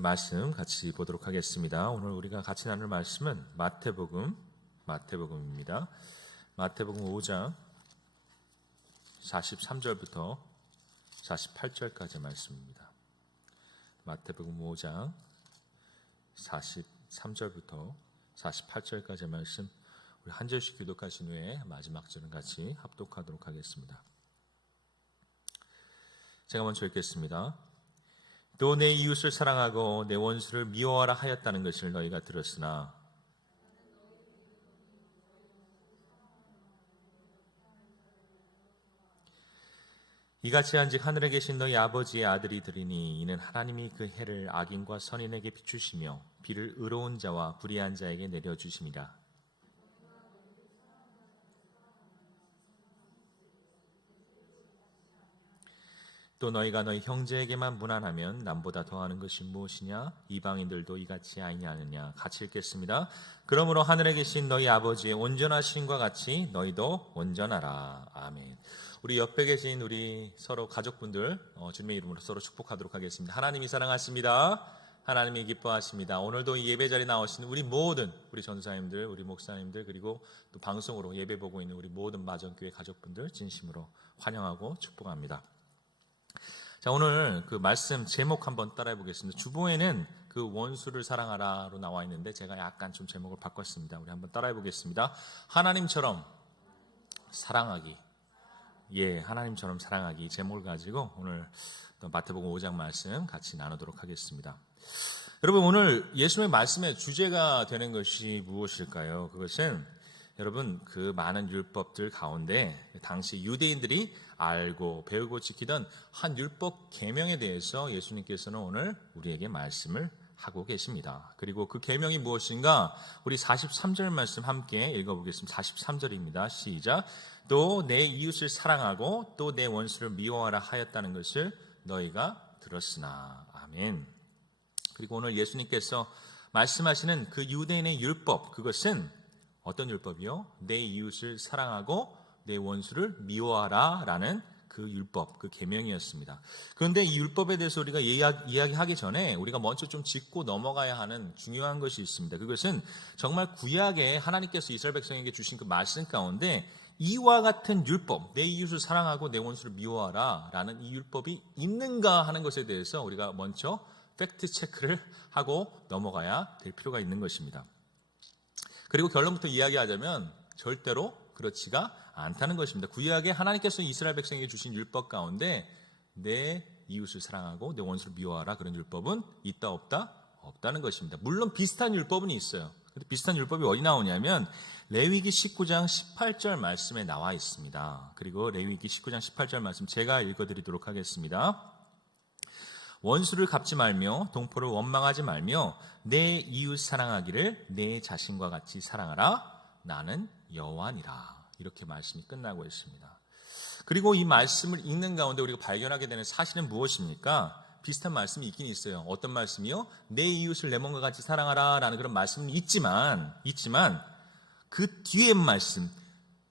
오늘 말씀 같이 보도록 하겠습니다. 오늘 우리가 같이 나눌 말씀은 마태복음입니다. 마태복음 5장 43절부터 48절까지 말씀입니다. 마태복음 5장 43절부터 48절까지 말씀, 우리 한 절씩 교독하신 후에 마지막 절은 같이 합독하도록 하겠습니다. 제가 먼저 읽겠습니다. 또 내 이웃을 사랑하고 내 원수를 미워하라 하였다는 것을 너희가 들었으나 이같이 한즉 하늘에 계신 너희 아버지의 아들이 되리니 이는 하나님이 그 해를 악인과 선인에게 비추시며 비를 의로운 자와 불의한 자에게 내려주심이라. 또 너희가 너희 형제에게만 무난하면 남보다 더하는 것이 무엇이냐? 이방인들도 이같이 아니하느냐? 같이 읽겠습니다. 그러므로 하늘에 계신 너희 아버지의 온전하심과 같이 너희도 온전하라. 아멘. 우리 옆에 계신 우리 서로 가족분들 주님의 이름으로 서로 축복하도록 하겠습니다. 하나님이 사랑하십니다. 하나님이 기뻐하십니다. 오늘도 이 예배 자리에 나오신 우리 모든 우리 전사님들, 우리 목사님들, 그리고 또 방송으로 예배 보고 있는 우리 모든 마전교회 가족분들 진심으로 환영하고 축복합니다. 자, 오늘 그 말씀 제목 한번 따라해 보겠습니다. 주보에는 그 원수를 사랑하라로 나와 있는데 제가 약간 좀 제목을 바꿨습니다. 우리 한번 따라해 보겠습니다. 하나님처럼 사랑하기. 하나님처럼 사랑하기 제목을 가지고 오늘 마태복음 5장 말씀 같이 나누도록 하겠습니다. 여러분, 오늘 예수님의 말씀의 주제가 되는 것이 무엇일까요? 그것은 여러분, 그 많은 율법들 가운데 당시 유대인들이 알고 배우고 지키던 한 율법 계명에 대해서 예수님께서는 오늘 우리에게 말씀을 하고 계십니다. 그리고 그 계명이 무엇인가? 우리 43절 말씀 함께 읽어보겠습니다. 43절입니다. 시작. 또 내 이웃을 사랑하고 또 내 원수를 미워하라 하였다는 것을 너희가 들었으나. 아멘. 그리고 오늘 예수님께서 말씀하시는 그 유대인의 율법, 그것은 어떤 율법이요? 내 이웃을 사랑하고 내 원수를 미워하라 라는 그 율법, 그 계명이었습니다. 그런데 이 율법에 대해서 우리가 이야기하기 전에 우리가 먼저 좀 짚고 넘어가야 하는 중요한 것이 있습니다. 그것은 정말 구약에 하나님께서 이스라엘 백성에게 주신 그 말씀 가운데 이와 같은 율법, 내 이웃을 사랑하고 내 원수를 미워하라 라는 이 율법이 있는가 하는 것에 대해서 우리가 먼저 팩트 체크를 하고 넘어가야 될 필요가 있는 것입니다. 그리고 결론부터 이야기하자면 절대로 그렇지가 않다는 것입니다. 구약에 하나님께서 이스라엘 백성에게 주신 율법 가운데 내 이웃을 사랑하고 내 원수를 미워하라 그런 율법은 있다 없다? 없다는 것입니다. 물론 비슷한 율법은 있어요. 근데 비슷한 율법이 어디 나오냐면 레위기 19장 18절 말씀에 나와 있습니다. 그리고 레위기 19장 18절 말씀 제가 읽어드리도록 하겠습니다. 원수를 갚지 말며 동포를 원망하지 말며 내 이웃 사랑하기를 내 자신과 같이 사랑하라. 나는 여호와니라. 이렇게 말씀이 끝나고 있습니다. 그리고 이 말씀을 읽는 가운데 우리가 발견하게 되는 사실은 무엇입니까? 비슷한 말씀이 있긴 있어요. 어떤 말씀이요? 내 이웃을 내 몸과 같이 사랑하라 라는 그런 말씀은 있지만 그 뒤에 말씀,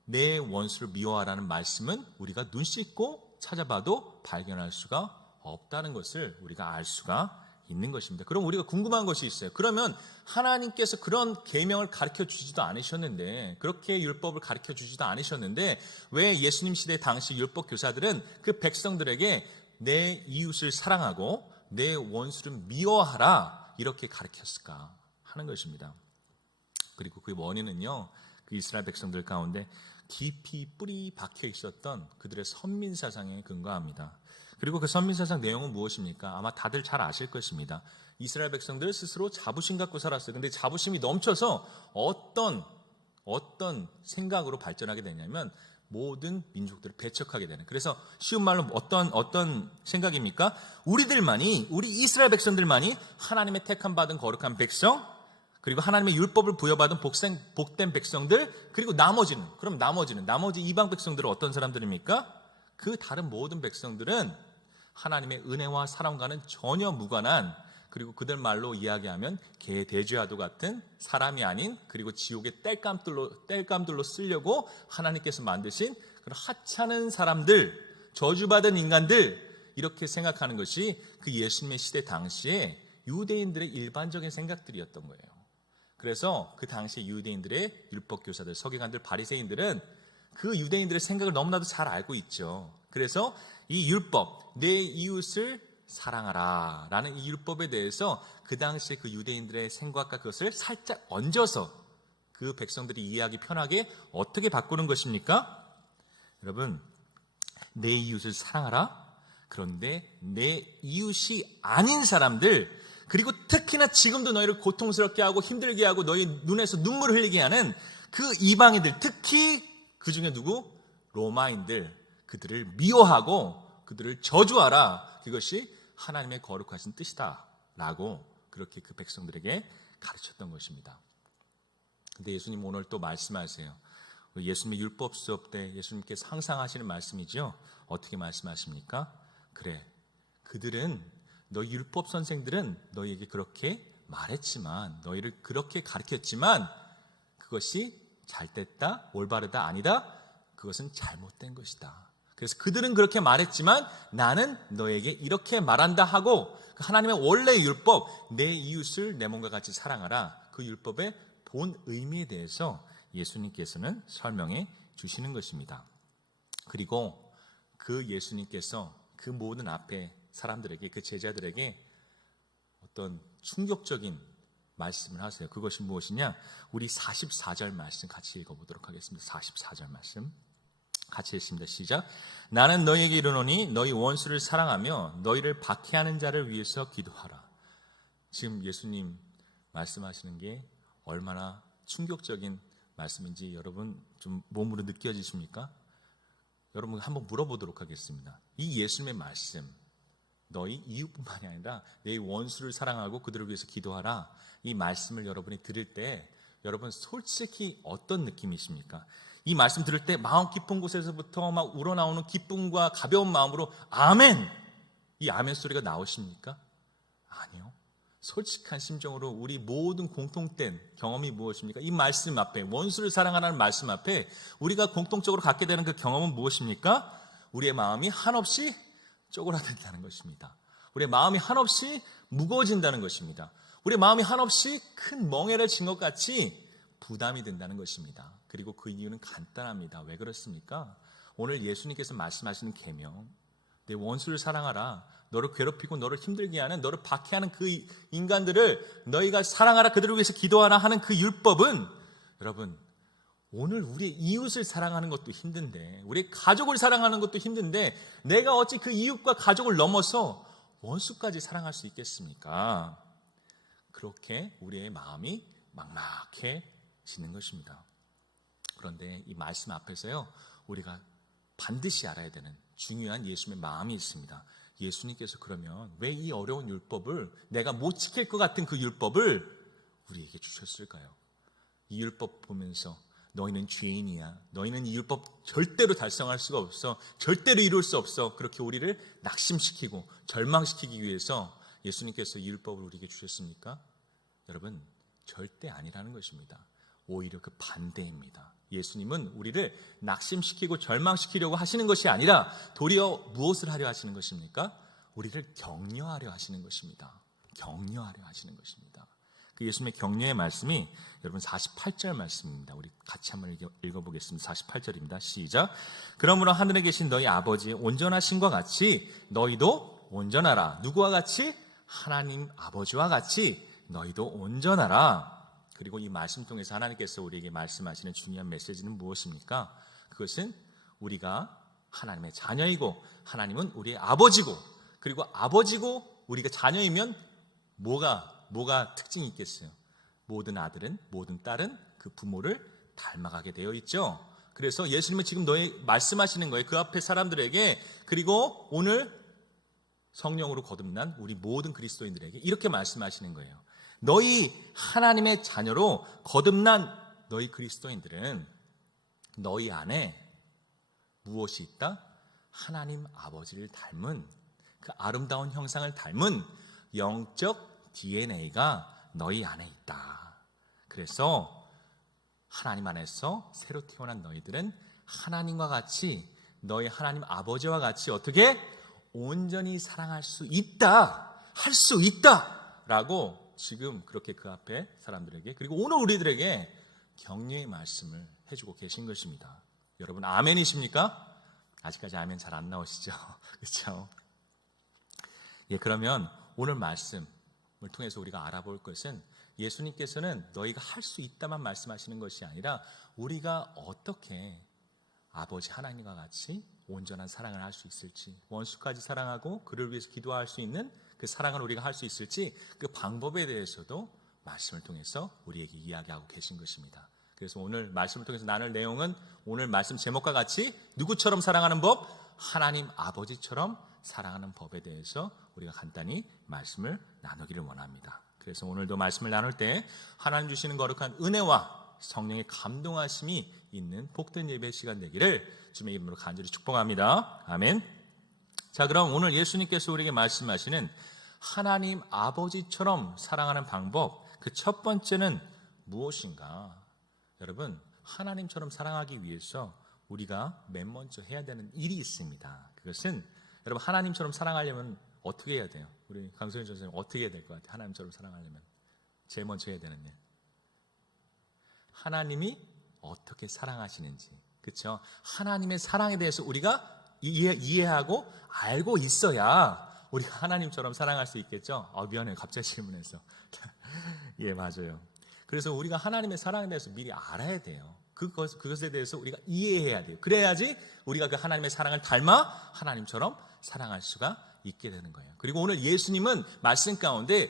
내 원수를 미워하라는 말씀은 우리가 눈 씻고 찾아봐도 발견할 수가 없다는 것을 우리가 알 수가 있는 것입니다. 그럼 우리가 궁금한 것이 있어요. 그러면 하나님께서 그런 계명을 가르쳐 주지도 않으셨는데, 그렇게 율법을 가르쳐 주지도 않으셨는데 왜 예수님 시대 당시 율법 교사들은 그 백성들에게 내 이웃을 사랑하고 내 원수를 미워하라 이렇게 가르쳤을까 하는 것입니다. 그리고 그 원인은요, 그 이스라엘 백성들 가운데 깊이 뿌리 박혀 있었던 그들의 선민사상에 근거합니다. 그리고 그 선민사상 내용은 무엇입니까? 아마 다들 잘 아실 것입니다. 이스라엘 백성들 스스로 자부심 갖고 살았어요. 그런데 자부심이 넘쳐서 어떤 생각으로 발전하게 되냐면 모든 민족들을 배척하게 되는. 그래서 쉬운 말로 어떤 생각입니까? 우리 이스라엘 백성들만이 하나님의 택함 받은 거룩한 백성, 그리고 하나님의 율법을 부여받은 복된 백성들, 그리고 나머지 이방 백성들은 어떤 사람들입니까? 그 다른 모든 백성들은 하나님의 은혜와 사랑과는 전혀 무관한, 그리고 그들 말로 이야기하면 개 돼지와도 같은 사람이 아닌, 그리고 지옥의 땔감들로 쓰려고 하나님께서 만드신 그런 하찮은 사람들, 저주받은 인간들, 이렇게 생각하는 것이 그 예수님의 시대 당시에 유대인들의 일반적인 생각들이었던 거예요. 그래서 그 당시 유대인들의 율법 교사들, 서기관들, 바리새인들은 그 유대인들의 생각을 너무나도 잘 알고 있죠. 그래서 이 율법, 내 이웃을 사랑하라 라는 이 율법에 대해서 그 당시에 그 유대인들의 생각과 그것을 살짝 얹어서 그 백성들이 이해하기 편하게 어떻게 바꾸는 것입니까? 여러분, 내 이웃을 사랑하라. 그런데 내 이웃이 아닌 사람들, 그리고 특히나 지금도 너희를 고통스럽게 하고 힘들게 하고 너희 눈에서 눈물을 흘리게 하는 그 이방인들, 특히 그 중에 누구? 로마인들, 그들을 미워하고 그들을 저주하라. 그것이 하나님의 거룩하신 뜻이다 라고 그렇게 그 백성들에게 가르쳤던 것입니다. 근데 예수님 오늘 또 말씀하세요. 예수님의 율법 수업 때 예수님께서 항상 하시는 말씀이죠. 어떻게 말씀하십니까? 그래, 그들은 너희 율법 선생들은 너희에게 그렇게 말했지만, 너희를 그렇게 가르쳤지만 그것이 잘됐다, 올바르다, 아니다, 그것은 잘못된 것이다. 그래서 그들은 그렇게 말했지만 나는 너에게 이렇게 말한다 하고, 하나님의 원래 율법, 내 이웃을 내 몸과 같이 사랑하라, 그 율법의 본 의미에 대해서 예수님께서는 설명해 주시는 것입니다. 그리고 그 예수님께서 그 모든 앞에 사람들에게, 그 제자들에게 어떤 충격적인 말씀을 하세요. 그것이 무엇이냐? 우리 44절 말씀 같이 읽어보도록 하겠습니다. 44절 말씀 같이 읽습니다. 시작. 나는 너희에게 이르노니 너희 원수를 사랑하며 너희를 박해하는 자를 위해서 기도하라. 지금 예수님 말씀하시는 게 얼마나 충격적인 말씀인지 여러분 좀 몸으로 느껴지십니까? 여러분 한번 물어보도록 하겠습니다. 이 예수님의 말씀, 너희 이웃뿐만이 아니라 내 원수를 사랑하고 그들을 위해서 기도하라, 이 말씀을 여러분이 들을 때 여러분 솔직히 어떤 느낌이십니까? 이 말씀 들을 때 마음 깊은 곳에서부터 막 우러나오는 기쁨과 가벼운 마음으로 아멘! 이 아멘 소리가 나오십니까? 아니요. 솔직한 심정으로 우리 모든 공통된 경험이 무엇입니까? 이 말씀 앞에, 원수를 사랑하라는 말씀 앞에 우리가 공통적으로 갖게 되는 그 경험은 무엇입니까? 우리의 마음이 한없이 쪼그라든다는 것입니다. 우리의 마음이 한없이 무거워진다는 것입니다. 우리의 마음이 한없이 큰 멍에를 진 것 같이 부담이 된다는 것입니다. 그리고 그 이유는 간단합니다. 왜 그렇습니까? 오늘 예수님께서 말씀하시는 계명, 내 원수를 사랑하라, 너를 괴롭히고 너를 힘들게 하는, 너를 박해하는 그 인간들을 너희가 사랑하라, 그들을 위해서 기도하라 하는 그 율법은, 여러분 오늘 우리의 이웃을 사랑하는 것도 힘든데, 우리의 가족을 사랑하는 것도 힘든데, 내가 어찌 그 이웃과 가족을 넘어서 원수까지 사랑할 수 있겠습니까? 그렇게 우리의 마음이 막막해지는 것입니다. 그런데 이 말씀 앞에서요, 우리가 반드시 알아야 되는 중요한 예수님의 마음이 있습니다. 예수님께서 그러면 왜 이 어려운 율법을, 내가 못 지킬 것 같은 그 율법을 우리에게 주셨을까요? 이 율법 보면서 너희는 죄인이야, 너희는 이 율법 절대로 달성할 수가 없어, 절대로 이룰 수 없어, 그렇게 우리를 낙심시키고 절망시키기 위해서 예수님께서 이 율법을 우리에게 주셨습니까? 여러분, 절대 아니라는 것입니다. 오히려 그 반대입니다. 예수님은 우리를 낙심시키고 절망시키려고 하시는 것이 아니라 도리어 무엇을 하려 하시는 것입니까? 우리를 격려하려 하시는 것입니다. 격려하려 하시는 것입니다. 그 예수님의 격려의 말씀이 여러분 48절 말씀입니다. 우리 같이 한번 읽어보겠습니다. 48절입니다. 시작. 그러므로 하늘에 계신 너희 아버지의 온전하심과 같이 너희도 온전하라. 누구와 같이? 하나님 아버지와 같이 너희도 온전하라. 그리고 이 말씀 통해서 하나님께서 우리에게 말씀하시는 중요한 메시지는 무엇입니까? 그것은 우리가 하나님의 자녀이고 하나님은 우리의 아버지고, 그리고 아버지고 우리가 자녀이면 뭐가 특징이 있겠어요? 모든 아들은, 모든 딸은 그 부모를 닮아가게 되어 있죠. 그래서 예수님은 지금 너희 말씀하시는 거예요. 그 앞에 사람들에게, 그리고 오늘 성령으로 거듭난 우리 모든 그리스도인들에게 이렇게 말씀하시는 거예요. 너희 하나님의 자녀로 거듭난 너희 그리스도인들은 너희 안에 무엇이 있다? 하나님 아버지를 닮은, 그 아름다운 형상을 닮은 영적 DNA가 너희 안에 있다. 그래서 하나님 안에서 새로 태어난 너희들은 하나님과 같이, 너희 하나님 아버지와 같이 어떻게 온전히 사랑할 수 있다, 할 수 있다 라고 지금 그렇게 그 앞에 사람들에게, 그리고 오늘 우리들에게 격려의 말씀을 해주고 계신 것입니다. 여러분 아멘이십니까? 아직까지 아멘 잘 안 나오시죠? 그렇죠? 예, 그러면 오늘 말씀을 통해서 우리가 알아볼 것은, 예수님께서는 너희가 할 수 있다만 말씀하시는 것이 아니라 우리가 어떻게 아버지 하나님과 같이 온전한 사랑을 할 수 있을지, 원수까지 사랑하고 그를 위해서 기도할 수 있는 그 사랑을 우리가 할 수 있을지, 그 방법에 대해서도 말씀을 통해서 우리에게 이야기하고 계신 것입니다. 그래서 오늘 말씀을 통해서 나눌 내용은 오늘 말씀 제목과 같이 누구처럼 사랑하는 법? 하나님 아버지처럼 사랑하는 법에 대해서 우리가 간단히 말씀을 나누기를 원합니다. 그래서 오늘도 말씀을 나눌 때 하나님 주시는 거룩한 은혜와 성령의 감동하심이 있는 복된 예배 시간 되기를 주님의 이름으로 간절히 축복합니다. 아멘. 자, 그럼 오늘 예수님께서 우리에게 말씀하시는 하나님 아버지처럼 사랑하는 방법, 그 첫 번째는 무엇인가? 여러분, 하나님처럼 사랑하기 위해서 우리가 맨 먼저 해야 되는 일이 있습니다. 그것은, 여러분 하나님처럼 사랑하려면 어떻게 해야 돼요? 우리 강소연 선생님 어떻게 해야 될 것 같아요? 하나님처럼 사랑하려면 제일 먼저 해야 되는 일, 하나님이 어떻게 사랑하시는지, 그렇죠? 하나님의 사랑에 대해서 우리가 이해하고 알고 있어야 우리가 하나님처럼 사랑할 수 있겠죠? 미안해요, 갑자기 질문해서. 예, 맞아요. 그래서 우리가 하나님의 사랑에 대해서 미리 알아야 돼요. 그것에 대해서 우리가 이해해야 돼요. 그래야지 우리가 그 하나님의 사랑을 닮아 하나님처럼 사랑할 수가 있게 되는 거예요. 그리고 오늘 예수님은 말씀 가운데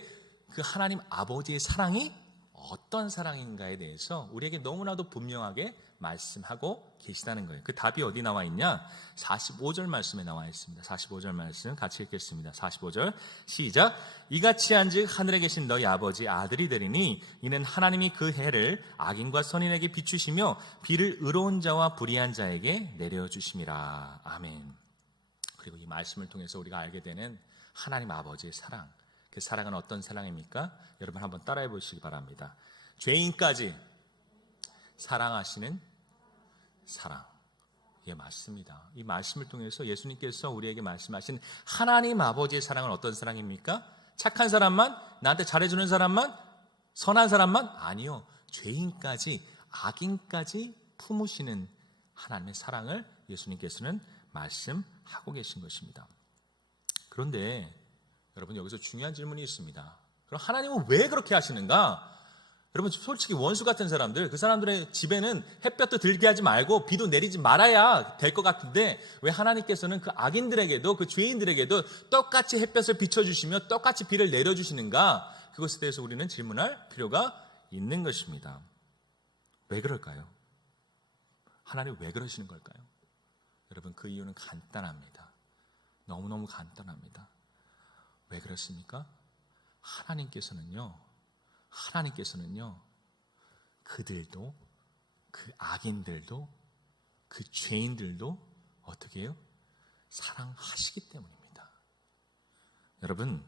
그 하나님 아버지의 사랑이 어떤 사랑인가에 대해서 우리에게 너무나도 분명하게 말씀하고 계시다는 거예요. 그 답이 어디 나와 있냐? 45절 말씀에 나와 있습니다. 45절 말씀 같이 읽겠습니다. 45절 시작. 이같이 한즉 하늘에 계신 너희 아버지 아들이 되리니 이는 하나님이 그 해를 악인과 선인에게 비추시며 비를 의로운 자와 불의한 자에게 내려주심이라. 아멘. 그리고 이 말씀을 통해서 우리가 알게 되는 하나님 아버지의 사랑, 그 사랑은 어떤 사랑입니까? 여러분 한번 따라해 보시기 바랍니다. 죄인까지 사랑하시는 사랑. 예, 맞습니다. 이 말씀을 통해서 예수님께서 우리에게 말씀하신 하나님 아버지의 사랑은 어떤 사랑입니까? 착한 사람만, 나한테 잘해주는 사람만, 선한 사람만? 아니요, 죄인까지, 악인까지 품으시는 하나님의 사랑을 예수님께서는 말씀하고 계신 것입니다. 그런데 여러분, 여기서 중요한 질문이 있습니다. 그럼 하나님은 왜 그렇게 하시는가? 여러분, 솔직히 원수 같은 사람들, 그 사람들의 집에는 햇볕도 들게 하지 말고 비도 내리지 말아야 될 것 같은데, 왜 하나님께서는 그 악인들에게도, 그 죄인들에게도 똑같이 햇볕을 비춰주시며 똑같이 비를 내려주시는가? 그것에 대해서 우리는 질문할 필요가 있는 것입니다. 왜 그럴까요? 하나님 왜 그러시는 걸까요? 여러분, 그 이유는 간단합니다. 너무너무 간단합니다. 왜 그렇습니까? 하나님께서는요, 그들도, 그 악인들도, 그 죄인들도 어떻게 해요? 사랑하시기 때문입니다. 여러분,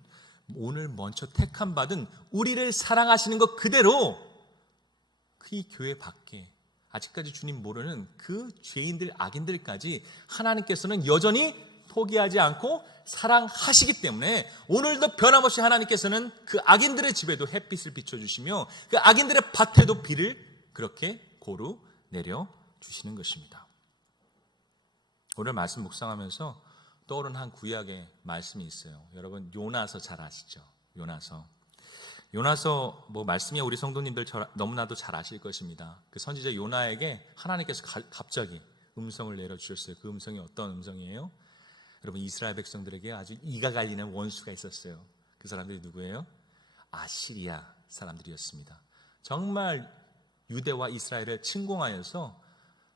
오늘 먼저 택함 받은 우리를 사랑하시는 것 그대로 그 교회 밖에 아직까지 주님 모르는 그 죄인들, 악인들까지 하나님께서는 여전히 포기하지 않고 사랑하시기 때문에 오늘도 변함없이 하나님께서는 그 악인들의 집에도 햇빛을 비춰주시며 그 악인들의 밭에도 비를 그렇게 고루 내려주시는 것입니다. 오늘 말씀 묵상하면서 떠오른 한 구약의 말씀이 있어요. 여러분, 요나서 잘 아시죠? 요나서 말씀이 우리 성도님들 너무나도 잘 아실 것입니다. 그 선지자 요나에게 하나님께서 갑자기 음성을 내려주셨어요. 그 음성이 어떤 음성이에요? 여러분, 이스라엘 백성들에게 아주 이가 갈리는 원수가 있었어요. 그 사람들이 누구예요? 아시리아 사람들이었습니다. 정말 유대와 이스라엘을 침공하여서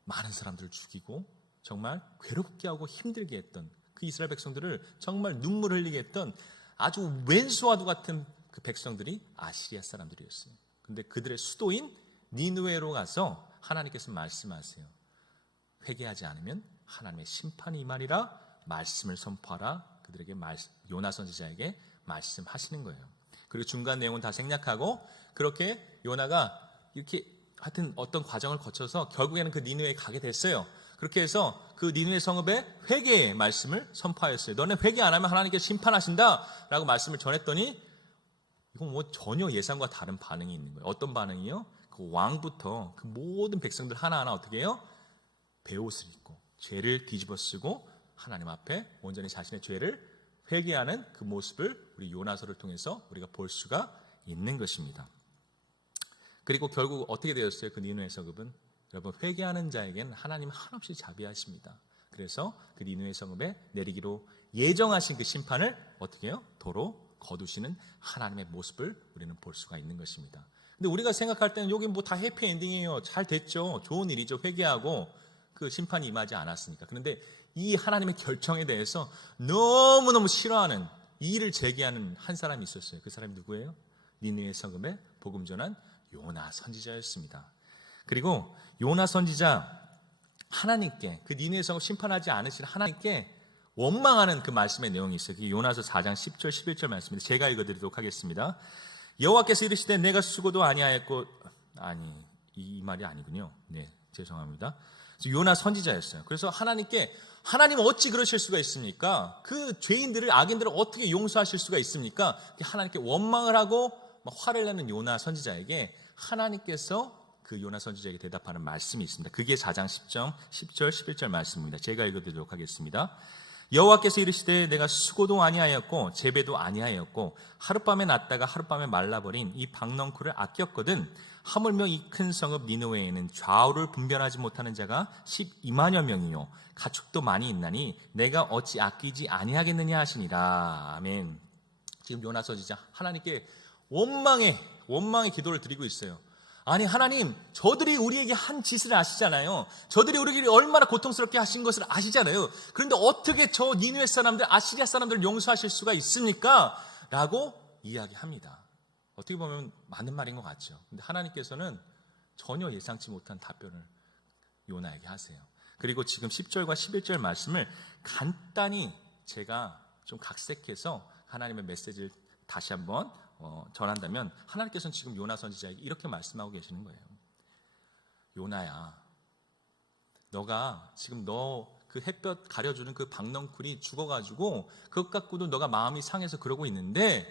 많은 사람들을 죽이고 정말 괴롭게 하고 힘들게 했던 그 이스라엘 백성들을 정말 눈물 흘리게 했던 아주 왼수와도 같은 그 백성들이 아시리아 사람들이었어요. 근데 그들의 수도인 니느웨로 가서 하나님께서 말씀하세요. 회개하지 않으면 하나님의 심판이 임하리라 말씀을 선포하라. 그들에게 요나 선지자에게 말씀하시는 거예요. 그리고 중간 내용은 다 생략하고 그렇게 요나가 이렇게 하여튼 어떤 과정을 거쳐서 결국에는 그 니느웨에 가게 됐어요. 그렇게 해서 그 니느웨 성읍에 회개의 말씀을 선포하였어요. 너네 회개 안 하면 하나님께서 심판하신다 라고 말씀을 전했더니 이건 뭐 전혀 예상과 다른 반응이 있는 거예요. 어떤 반응이요? 그 왕부터 그 모든 백성들 하나하나 어떻게 해요? 베옷을 입고 죄를 뒤집어 쓰고 하나님 앞에 온전히 자신의 죄를 회개하는 그 모습을 우리 요나서를 통해서 우리가 볼 수가 있는 것입니다. 그리고 결국 어떻게 되었어요? 그 니느웨 성읍은 여러분 회개하는 자에게는 하나님 한없이 자비하십니다. 그래서 그 니느웨 성읍에 내리기로 예정하신 그 심판을 어떻게 해요? 도로 거두시는 하나님의 모습을 우리는 볼 수가 있는 것입니다. 근데 우리가 생각할 때는 여기 뭐 다 해피엔딩이에요. 잘 됐죠. 좋은 일이죠. 회개하고 그 심판이 임하지 않았으니까. 그런데 이 하나님의 결정에 대해서 너무너무 싫어하는 이의를 제기하는 한 사람이 있었어요. 그 사람이 누구예요? 니느웨 성읍에 복음 전한 요나 선지자였습니다. 그리고 요나 선지자 하나님께 그 니느웨 성읍 심판하지 않으실 하나님께 원망하는 그 말씀의 내용이 있어요. 그 요나서 4장 10절 11절 말씀입니다. 제가 읽어드리도록 하겠습니다. 여호와께서 이르시되 내가 수고도 아니하였고 이 말이 아니군요. 네, 죄송합니다. 요나 선지자였어요. 그래서 하나님께 하나님 어찌 그러실 수가 있습니까? 그 죄인들을 악인들을 어떻게 용서하실 수가 있습니까? 하나님께 원망을 하고 화를 내는 요나 선지자에게 하나님께서 그 요나 선지자에게 대답하는 말씀이 있습니다. 그게 4장 10절 11절 말씀입니다. 제가 읽어드리도록 하겠습니다. 여호와께서 이르시되 내가 수고도 아니하였고 재배도 아니하였고 하룻밤에 났다가 하룻밤에 말라버린 이 박넝쿨을 아꼈거든 하물며 이 큰 성읍 니느웨에는 좌우를 분별하지 못하는 자가 12만여 명이요 가축도 많이 있나니 내가 어찌 아끼지 아니하겠느냐 하시니라. 아멘. 지금 요나 선지자 하나님께 원망의 기도를 드리고 있어요. 아니 하나님, 저들이 우리에게 한 짓을 아시잖아요. 저들이 우리에게 얼마나 고통스럽게 하신 것을 아시잖아요. 그런데 어떻게 저 니느웨 사람들, 아시리아 사람들을 용서하실 수가 있습니까? 라고 이야기합니다. 어떻게 보면 맞는 말인 것 같죠. 근데 하나님께서는 전혀 예상치 못한 답변을 요나에게 하세요. 그리고 지금 10절과 11절 말씀을 간단히 제가 좀 각색해서 하나님의 메시지를 다시 한번 전한다면 하나님께서는 지금 요나 선지자에게 이렇게 말씀하고 계시는 거예요. 요나야, 너가 지금 너 그 햇볕 가려주는 그 박넝쿨이 죽어가지고 그것 갖고도 너가 마음이 상해서 그러고 있는데,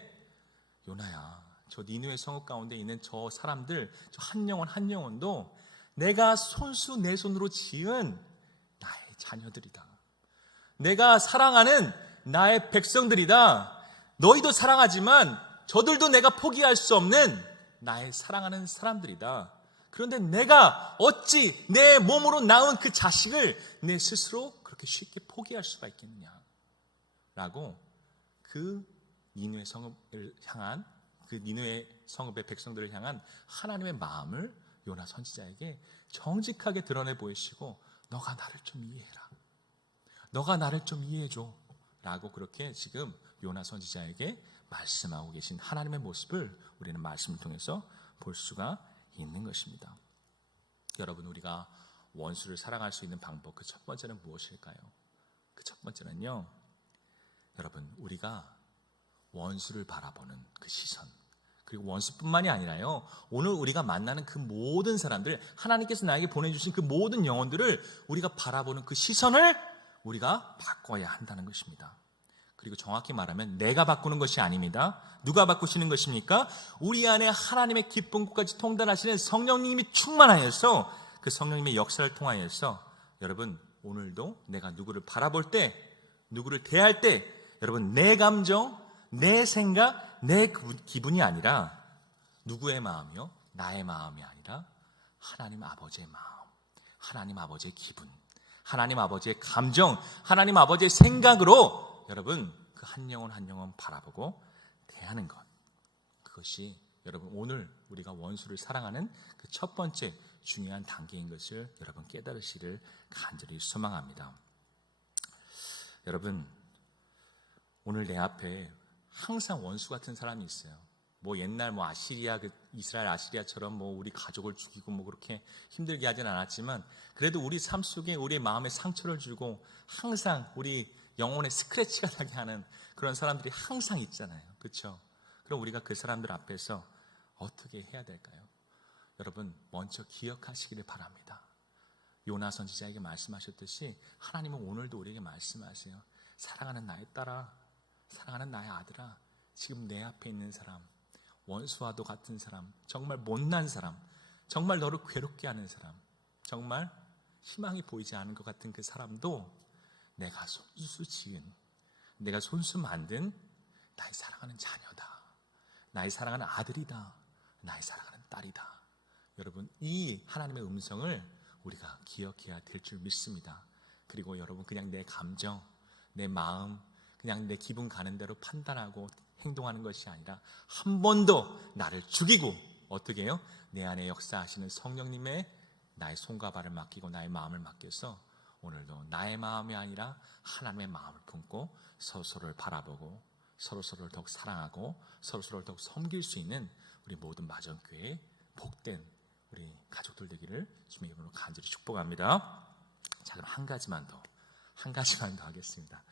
요나야, 저 니느웨 성읍 가운데 있는 저 사람들, 저 한 영혼 한 영혼도 내가 손수 내 손으로 지은 나의 자녀들이다. 내가 사랑하는 나의 백성들이다. 너희도 사랑하지만 저들도 내가 포기할 수 없는 나의 사랑하는 사람들이다. 그런데 내가 어찌 내 몸으로 낳은 그 자식을 내 스스로 그렇게 쉽게 포기할 수가 있겠느냐 라고 그 니느웨 성읍을 향한, 그 니느웨 성읍의 백성들을 향한 하나님의 마음을 요나 선지자에게 정직하게 드러내 보이시고, 너가 나를 좀 이해해라, 너가 나를 좀 이해해줘 라고 그렇게 지금 요나 선지자에게 말씀하고 계신 하나님의 모습을 우리는 말씀을 통해서 볼 수가 있는 것입니다. 여러분, 우리가 원수를 사랑할 수 있는 방법, 그 첫 번째는 무엇일까요? 그 첫 번째는요, 여러분, 우리가 원수를 바라보는 그 시선, 그리고 원수뿐만이 아니라요, 오늘 우리가 만나는 그 모든 사람들, 하나님께서 나에게 보내주신 그 모든 영혼들을 우리가 바라보는 그 시선을 우리가 바꿔야 한다는 것입니다. 그리고 정확히 말하면 내가 바꾸는 것이 아닙니다. 누가 바꾸시는 것입니까? 우리 안에 하나님의 기쁜 곳까지 통달하시는 성령님이 충만하여서, 그 성령님의 역사를 통하여서 여러분, 오늘도 내가 누구를 바라볼 때, 누구를 대할 때, 여러분, 내 감정, 내 생각, 내 기분이 아니라 누구의 마음이요? 나의 마음이 아니라 하나님 아버지의 마음, 하나님 아버지의 기분, 하나님 아버지의 감정, 하나님 아버지의 생각으로 여러분, 그 한 영혼 한 영혼 바라보고 대하는 것, 그것이 여러분 오늘 우리가 원수를 사랑하는 그 첫 번째 중요한 단계인 것을 여러분 깨달으시기를 간절히 소망합니다. 여러분, 오늘 내 앞에 항상 원수 같은 사람이 있어요. 뭐 옛날 뭐 아시리아, 그 이스라엘 아시리아처럼 뭐 우리 가족을 죽이고 뭐 그렇게 힘들게 하진 않았지만, 그래도 우리 삶 속에 우리의 마음에 상처를 주고 항상 우리 영혼에 스크래치가 나게 하는 그런 사람들이 항상 있잖아요. 그렇죠? 그럼 우리가 그 사람들 앞에서 어떻게 해야 될까요? 여러분, 먼저 기억하시기를 바랍니다. 요나 선지자에게 말씀하셨듯이 하나님은 오늘도 우리에게 말씀하세요. 사랑하는 나의 딸아, 사랑하는 나의 아들아, 지금 내 앞에 있는 사람, 원수와도 같은 사람, 정말 못난 사람, 정말 너를 괴롭게 하는 사람, 정말 희망이 보이지 않은 것 같은 그 사람도 내가 손수 지은, 내가 손수 만든 나의 사랑하는 자녀다, 나의 사랑하는 아들이다, 나의 사랑하는 딸이다. 여러분, 이 하나님의 음성을 우리가 기억해야 될 줄 믿습니다. 그리고 여러분, 그냥 내 감정, 내 마음, 그냥 내 기분 가는 대로 판단하고 행동하는 것이 아니라 한 번도 나를 죽이고 어떻게 해요? 내 안에 역사하시는 성령님의 나의 손과 발을 맡기고 나의 마음을 맡겨서 오늘도 나의 마음이 아니라 하나님의 마음을 품고 서로를 바라보고 서로를 더욱 사랑하고 서로를 더욱 섬길 수 있는 우리 모든 마전교회의 복된 우리 가족들 되기를 주님의 이름으로 간절히 축복합니다. 자, 그럼 한 가지만 더 하겠습니다.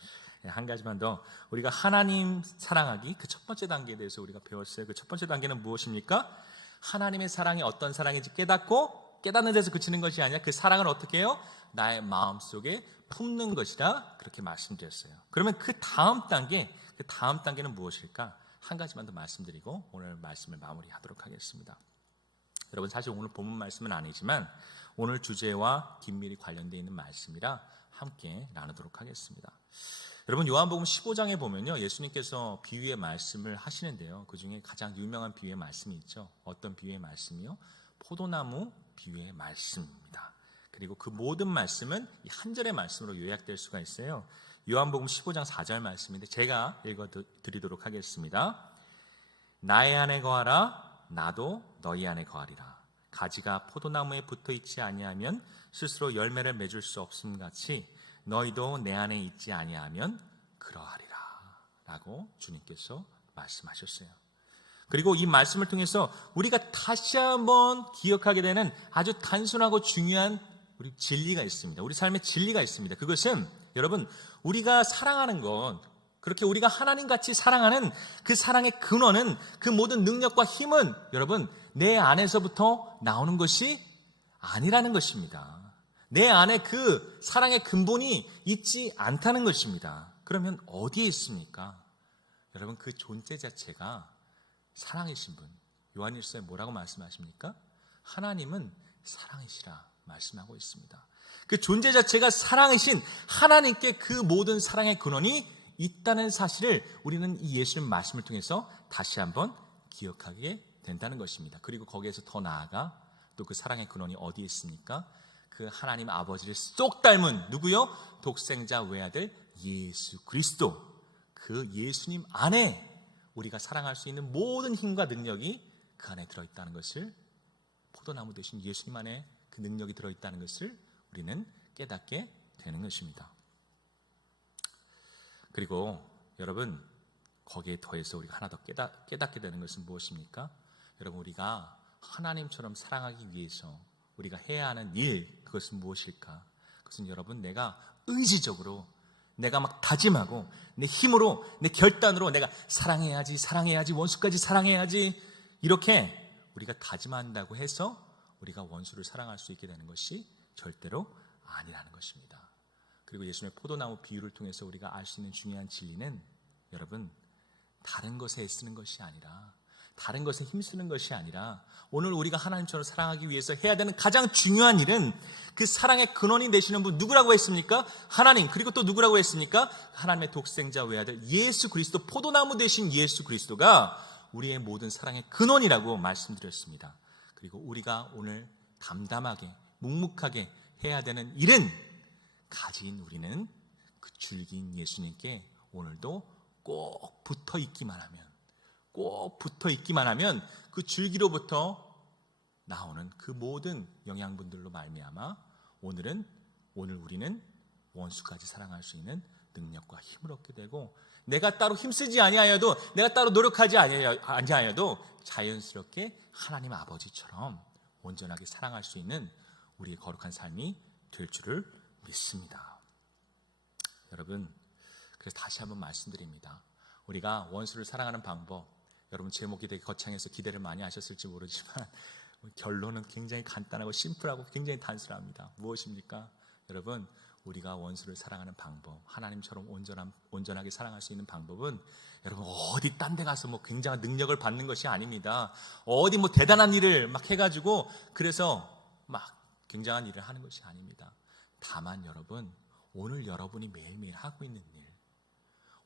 한 가지만 더, 우리가 하나님 사랑하기 그 첫 번째 단계에 대해서 우리가 배웠어요. 그 첫 번째 단계는 무엇입니까? 하나님의 사랑이 어떤 사랑인지 깨닫고, 깨닫는 데서 그치는 것이 아니라 그 사랑을 어떻게 해요? 나의 마음속에 품는 것이라 그렇게 말씀드렸어요. 그러면 그 다음 단계는 무엇일까? 한 가지만 더 말씀드리고 오늘 말씀을 마무리하도록 하겠습니다. 여러분, 사실 오늘 본문 말씀은 아니지만 오늘 주제와 긴밀히 관련되어 있는 말씀이라 함께 나누도록 하겠습니다. 여러분, 요한복음 15장에 보면요, 예수님께서 비유의 말씀을 하시는데요, 그 중에 가장 유명한 비유의 말씀이 있죠. 어떤 비유의 말씀이요? 포도나무 비유의 말씀입니다. 그리고 그 모든 말씀은 이 한 절의 말씀으로 요약될 수가 있어요. 요한복음 15장 4절 말씀인데 제가 읽어드리도록 하겠습니다. 나의 안에 거하라, 나도 너희 안에 거하리라. 가지가 포도나무에 붙어있지 아니하면 스스로 열매를 맺을 수 없음 같이 너희도 내 안에 있지 아니하면 그러하리라 라고 주님께서 말씀하셨어요. 그리고 이 말씀을 통해서 우리가 다시 한번 기억하게 되는 아주 단순하고 중요한 우리 진리가 있습니다. 우리 삶의 진리가 있습니다. 그것은 여러분, 우리가 사랑하는 것, 그렇게 우리가 하나님같이 사랑하는 그 사랑의 근원은, 그 모든 능력과 힘은 여러분 내 안에서부터 나오는 것이 아니라는 것입니다. 내 안에 그 사랑의 근본이 있지 않다는 것입니다. 그러면 어디에 있습니까? 여러분, 그 존재 자체가 사랑이신 분, 요한일서에 뭐라고 말씀하십니까? 하나님은 사랑이시라 말씀하고 있습니다. 그 존재 자체가 사랑이신 하나님께 그 모든 사랑의 근원이 있다는 사실을 우리는 이 예수님 말씀을 통해서 다시 한번 기억하게 된다는 것입니다. 그리고 거기에서 더 나아가 또 그 사랑의 근원이 어디에 있습니까? 그 하나님 아버지를 쏙 닮은 누구요? 독생자 외아들 예수 그리스도, 그 예수님 안에 우리가 사랑할 수 있는 모든 힘과 능력이 그 안에 들어있다는 것을, 포도나무 되신 예수님 안에 그 능력이 들어있다는 것을 우리는 깨닫게 되는 것입니다. 그리고 여러분, 거기에 더해서 우리가 하나 더 깨닫게 되는 것은 무엇입니까? 여러분, 우리가 하나님처럼 사랑하기 위해서 우리가 해야 하는 일, 그것은 무엇일까? 그것은 여러분, 내가 의지적으로, 내가 막 다짐하고 내 힘으로, 내 결단으로 내가 사랑해야지, 원수까지 사랑해야지, 이렇게 우리가 다짐한다고 해서 우리가 원수를 사랑할 수 있게 되는 것이 절대로 아니라는 것입니다. 그리고 예수님의 포도나무 비유를 통해서 우리가 알 수 있는 중요한 진리는 여러분, 다른 것에 애쓰는 것이 아니라, 다른 것에 힘쓰는 것이 아니라, 오늘 우리가 하나님처럼 사랑하기 위해서 해야 되는 가장 중요한 일은 그 사랑의 근원이 되시는 분 누구라고 했습니까? 하나님. 그리고 또 누구라고 했습니까? 하나님의 독생자 외아들 예수 그리스도, 포도나무 되신 예수 그리스도가 우리의 모든 사랑의 근원이라고 말씀드렸습니다. 그리고 우리가 오늘 담담하게 묵묵하게 해야 되는 일은, 가진 우리는 그 줄기인 예수님께 오늘도 꼭 붙어 있기만 하면 그 줄기로부터 나오는 그 모든 영양분들로 말미암아 오늘 우리는 원수까지 사랑할 수 있는 능력과 힘을 얻게 되고, 내가 따로 힘쓰지 아니하여도, 내가 따로 노력하지 아니하여도 자연스럽게 하나님 아버지처럼 온전하게 사랑할 수 있는 우리의 거룩한 삶이 될 줄을 믿습니다. 여러분, 그래서 다시 한번 말씀드립니다. 우리가 원수를 사랑하는 방법, 여러분 제목이 되게 거창해서 기대를 많이 하셨을지 모르지만 결론은 굉장히 간단하고 심플하고 굉장히 단순합니다. 무엇입니까? 여러분, 우리가 원수를 사랑하는 방법, 하나님처럼 온전하게 사랑할 수 있는 방법은 여러분 어디 딴 데 가서 뭐 굉장한 능력을 받는 것이 아닙니다. 어디 뭐 대단한 일을 막 해가지고 그래서 막 굉장한 일을 하는 것이 아닙니다. 다만 여러분, 오늘 여러분이 매일매일 하고 있는 일,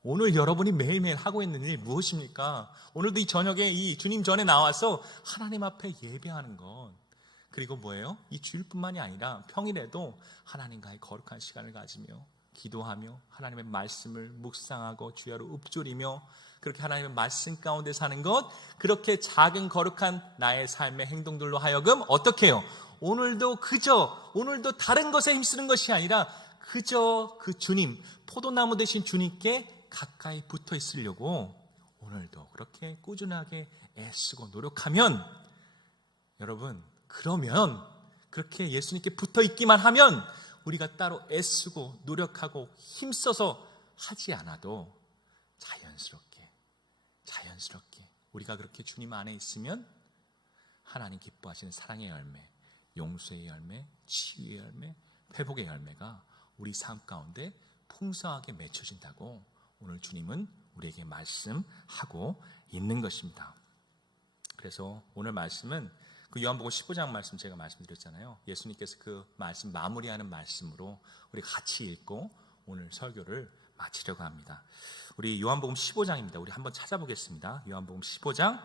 오늘 여러분이 매일매일 하고 있는 일 무엇입니까? 오늘도 이 저녁에 이 주님 전에 나와서 하나님 앞에 예배하는 것, 그리고 뭐예요? 이 주일뿐만이 아니라 평일에도 하나님과의 거룩한 시간을 가지며 기도하며 하나님의 말씀을 묵상하고 주야로 읊조리며 그렇게 하나님의 말씀 가운데 사는 것, 그렇게 작은 거룩한 나의 삶의 행동들로 하여금 어떻게 해요? 오늘도 다른 것에 힘쓰는 것이 아니라 그저 그 주님, 포도나무 되신 주님께 가까이 붙어 있으려고 오늘도 그렇게 꾸준하게 애쓰고 노력하면, 여러분, 그러면 그렇게 예수님께 붙어 있기만 하면 우리가 따로 애쓰고 노력하고 힘써서 하지 않아도 자연스럽게 우리가 그렇게 주님 안에 있으면 하나님 기뻐하시는 사랑의 열매, 용서의 열매, 치유의 열매, 회복의 열매가 우리 삶 가운데 풍성하게 맺혀진다고 오늘 주님은 우리에게 말씀하고 있는 것입니다. 그래서 오늘 말씀은 그 요한복음 15장 말씀 제가 말씀드렸잖아요. 예수님께서 그 말씀 마무리하는 말씀으로 우리 같이 읽고 오늘 설교를 마치려고 합니다. 우리 요한복음 15장입니다. 우리 한번 찾아보겠습니다. 요한복음 15장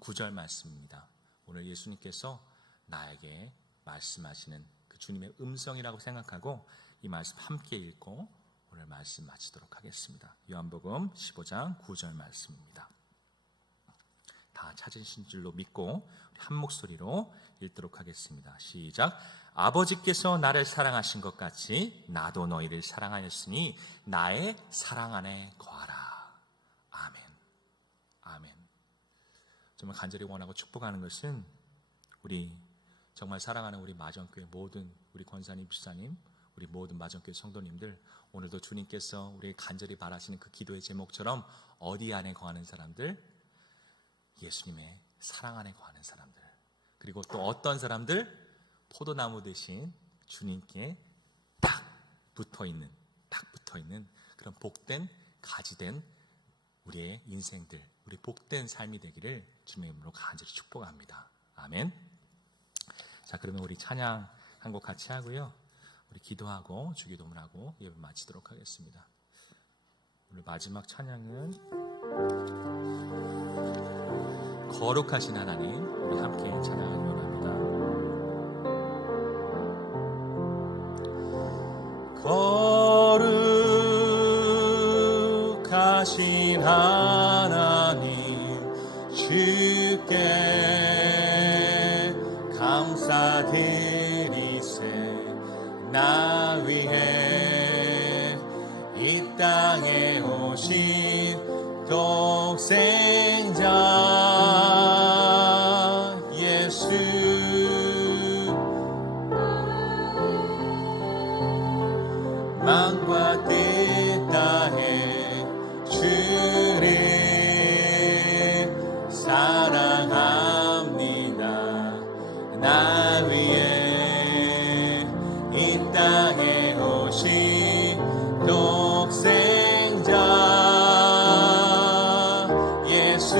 9절 말씀입니다. 오늘 예수님께서 나에게 말씀하시는 그 주님의 음성이라고 생각하고 이 말씀 함께 읽고 오늘 말씀 마치도록 하겠습니다. 요한복음 15장 9절 말씀입니다. 다 찾으신 줄로 믿고 한 목소리로 읽도록 하겠습니다. 시작. 아버지께서 나를 사랑하신 것 같이 나도 너희를 사랑하였으니 나의 사랑 안에 거하라. 아멘. 아멘. 정말 간절히 원하고 축복하는 것은 우리 정말 사랑하는 우리 마전교회 모든 우리 권사님, 집사님, 우리 모든 마전교회 성도님들, 오늘도 주님께서 우리 간절히 바라시는 그 기도의 제목처럼 어디 안에 거하는 사람들, 예수님의 사랑 안에 거하는 사람들, 그리고 또 어떤 사람들, 포도나무 대신 주님께 딱 붙어있는 그런 복된 가지된 우리의 인생들, 우리 복된 삶이 되기를 주님의 이름으로 간절히 축복합니다. 아멘. 자, 그러면 우리 찬양 한 곡 같이 하고요, 우리 기도하고 주기도문하고 예배 마치도록 하겠습니다. 오늘 마지막 찬양은 거룩하신 하나님, 우리 함께 찬양하기 원합니다. 거룩하신 하나님, 주께 감사드리세. 나 위해 이 땅에 오신 독생자 예수, 만과 뜻 다해 주를 사랑합니다. 나 위해 이 땅에 오신 독생자 예수,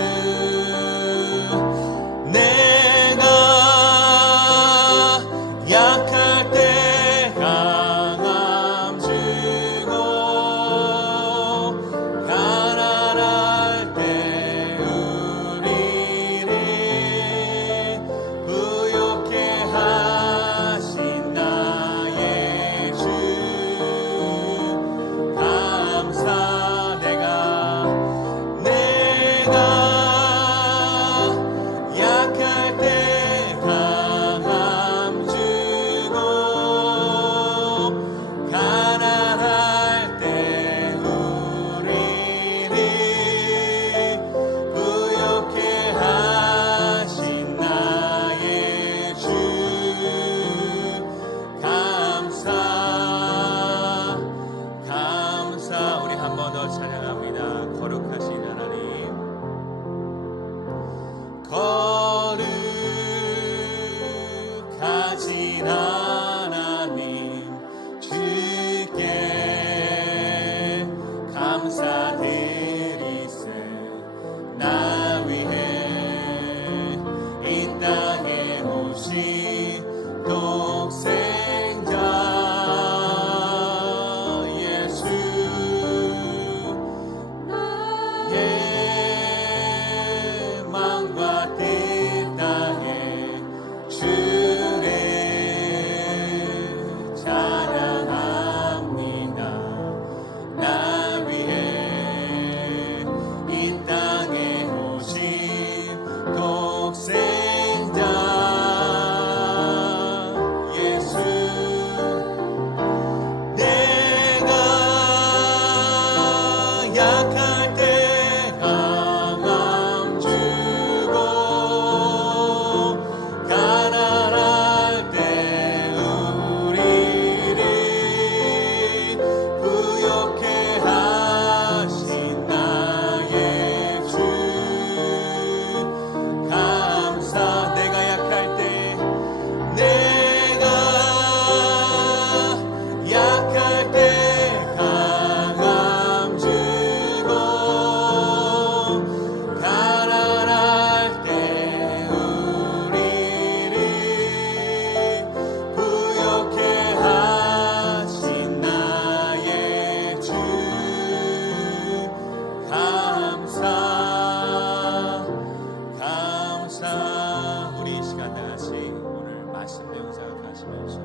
내가 약할 때 강함 주고 가난할 때 우리를 부욕해 하신 나의 주, 감사. 내가 약할 때 강함 주고 가난할 때 우리를 부욕해 하신 나의 주, 감사. 우리 한 번 더 찬양합니다. 거룩하신 하나님, 거룩하신 하나님, 주께 감사. 우리 이 시간 다 같이 오늘 말씀 내용 생각하시면서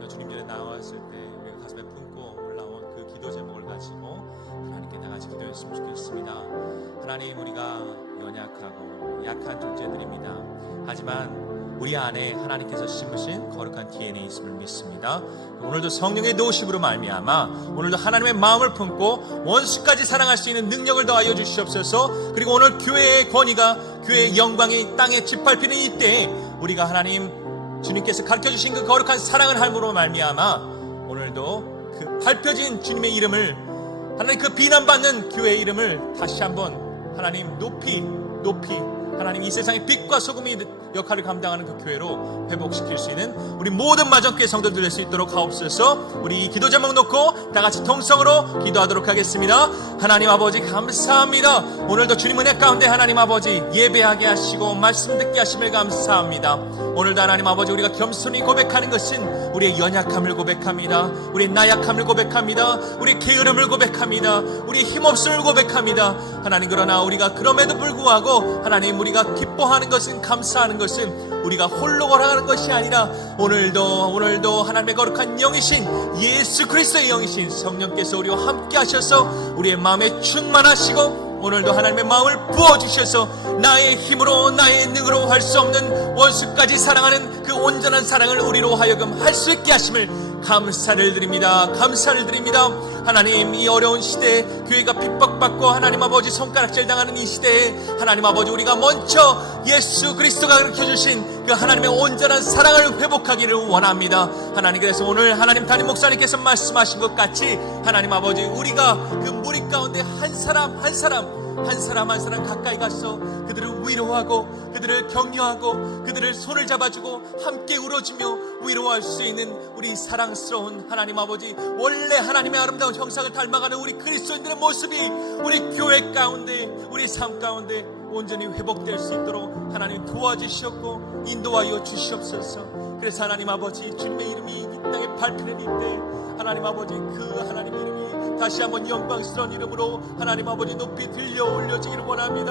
또 주님 전에 나왔을 때 우리가 가슴에 품고 올라온 그 기도 제목을 가지고 하나님께 다 같이 기도했으면 좋겠습니다. 하나님, 우리가 연약하고 약한 존재들입니다. 하지만 우리 안에 하나님께서 심으신 거룩한 DNA 있음을 믿습니다. 오늘도 성령의 도우심으로 말미암아 오늘도 하나님의 마음을 품고 원수까지 사랑할 수 있는 능력을 더하여 주시옵소서. 그리고 오늘 교회의 권위가, 교회의 영광이 땅에 짓밟히는 이때에 우리가 하나님 주님께서 가르쳐주신 그 거룩한 사랑을 함으로 말미암아 오늘도 그 밝혀진 주님의 이름을, 하나님 그 비난받는 교회의 이름을 다시 한번 하나님 높이 하나님 이 세상의 빛과 소금이 역할을 감당하는 그 교회로 회복시킬 수 있는 우리 모든 마정교회 성도들 될 수 있도록 하옵소서. 우리 이 기도 제목 놓고 다 같이 통성으로 기도하도록 하겠습니다. 하나님 아버지 감사합니다. 오늘도 주님 은혜 가운데 하나님 아버지 예배하게 하시고 말씀 듣게 하심을 감사합니다. 오늘도 하나님 아버지 우리가 겸손히 고백하는 것은 우리의 연약함을 고백합니다. 우리의 나약함을 고백합니다. 우리의 게으름을 고백합니다. 우리의 힘없음을 고백합니다. 하나님, 그러나 우리가 그럼에도 불구하고 하나님 우리가 기뻐하는 것은, 감사하는 것은 우리가 홀로 걸어가는 것이 아니라 오늘도 하나님의 거룩한 영이신 예수 그리스도의 영이신 성령께서 우리와 함께 하셔서 우리의 마음에 충만하시고 오늘도 하나님의 마음을 부어주셔서 나의 힘으로 나의 능으로 할 수 없는 원수까지 사랑하는 그 온전한 사랑을 우리로 하여금 할 수 있게 하심을 감사를 드립니다. 감사를 드립니다. 하나님, 이 어려운 시대에 교회가 핍박받고 하나님 아버지 손가락질 당하는 이 시대에 하나님 아버지 우리가 먼저 예수 그리스도가 가르쳐주신 그 하나님의 온전한 사랑을 회복하기를 원합니다. 하나님, 그래서 오늘 하나님 담임 목사님께서 말씀하신 것 같이 하나님 아버지 우리가 그 무리 가운데 한 사람 한 사람 가까이 가서 그들을 위로하고 그들을 격려하고 그들을 손을 잡아주고 함께 울어주며 위로할 수 있는 우리 사랑스러운 하나님 아버지, 원래 하나님의 아름다운 형상을 닮아가는 우리 그리스도인들의 모습이 우리 교회 가운데 우리 삶 가운데 온전히 회복될 수 있도록 하나님 도와주시옵고 인도하여 주시옵소서. 그래서 하나님 아버지 주님의 이름이 이 땅에 밟히는 이때 하나님 아버지 그 하나님의 이름이 다시 한번 영광스러운 이름으로 하나님 아버지 높이 들려 올려지기를 원합니다.